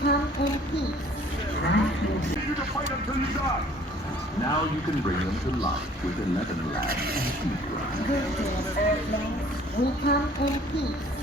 come in peace. You to fight until you die. Now you can bring them to life with 11 labs and Hebra. Greetings, Earthlings. We come in peace.